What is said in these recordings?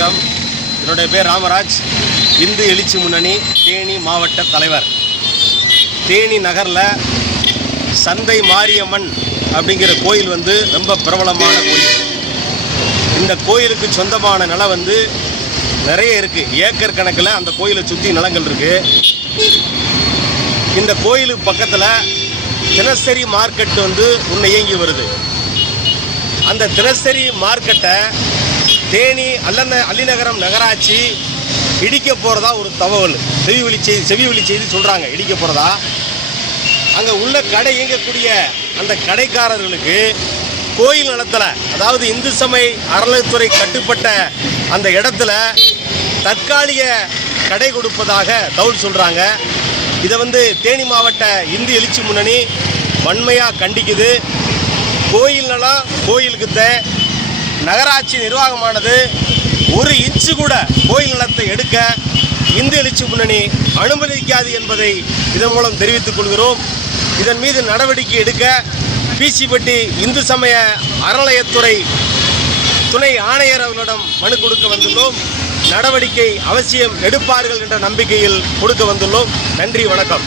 வணக்கம். என்னுடைய பேர் ராமராஜ், இந்து எழுச்சி முன்னணி தேனி மாவட்ட தலைவர். தேனி நகரில் சந்தை மாரியம்மன் அப்படிங்கிற கோயில் ரொம்ப பிரபலமான கோயில். இந்த கோயிலுக்கு சொந்தமான நிலம் நிறைய இருக்குது. ஏக்கர் கணக்கில் அந்த கோயிலை சுற்றி நிலங்கள் இருக்குது. இந்த கோயிலுக்கு பக்கத்தில் தினசரி மார்க்கெட் ஒன்று இயங்கி வருது. அந்த தினசரி மார்க்கெட்டை தேனி அள்ளிநகரம் நகராட்சி இடிக்க போகிறதா ஒரு தகவல் செவி வழி செய்தி சொல்கிறாங்க. இடிக்க போகிறதா. அங்கே உள்ள கடை இயங்கக்கூடிய அந்த கடைக்காரர்களுக்கு கோயில் நிலத்தில், அதாவது இந்து சமய அறநிலையத்துறை கட்டுப்பட்ட அந்த இடத்துல தற்காலிக கடை கொடுப்பதாக தகவல் சொல்கிறாங்க. இதை தேனி மாவட்ட இந்து எழுச்சி முன்னணி வன்மையாக கண்டிக்குது. கோயில் நிலம் கோயிலுக்கு நகராட்சி நிர்வாகமானது ஒரு இன்ச்சு கூட கோயில் நிலத்தை எடுக்க இந்து எழுச்சி முன்னணி அனுமதிக்காது என்பதை இதன் மூலம் தெரிவித்துக் கொள்கிறோம். இதன் மீது நடவடிக்கை எடுக்க பிசிபட்டி இந்து சமய அறநிலையத்துறை துணை ஆணையர் அவர்களிடம் மனு கொடுக்க வந்துள்ளோம். நடவடிக்கை அவசியம் எடுப்பார்கள் என்ற நம்பிக்கையில் கொடுக்க வந்துள்ளோம். நன்றி, வணக்கம்.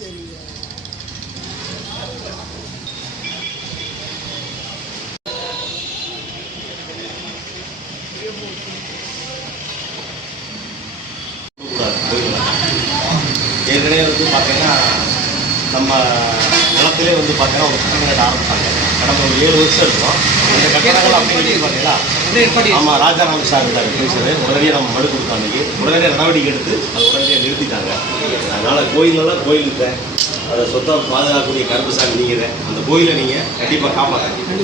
சரிங்க. ஏற்கனவே பார்த்தீங்கன்னா நம்ம நிலத்திலே பார்த்தீங்கன்னா ஒரு கட்டடம் கட்ட ஆரம்பித்தாங்க. கடந்த ஒரு 7 வருஷம் இருக்கும். அந்த கட்டடங்கள் அப்படி பார்த்தீங்களா? ஆமாம், ராஜாராம் சார் இருந்தார் பேசுறது. உடனே நம்ம மனு கொடுத்தோம். அன்றைக்கி உடனே நடவடிக்கை எடுத்து அதை உடனே நிறுத்திட்டாங்க. அதனால் கோயிலெல்லாம் கோயிலுக்கு அதை சொத்தை பாதுகாக்கக்கூடிய கருப்புசாமி நீங்கள் தான். அந்த கோயிலை நீங்கள் கண்டிப்பாக காப்பாற்றுங்க.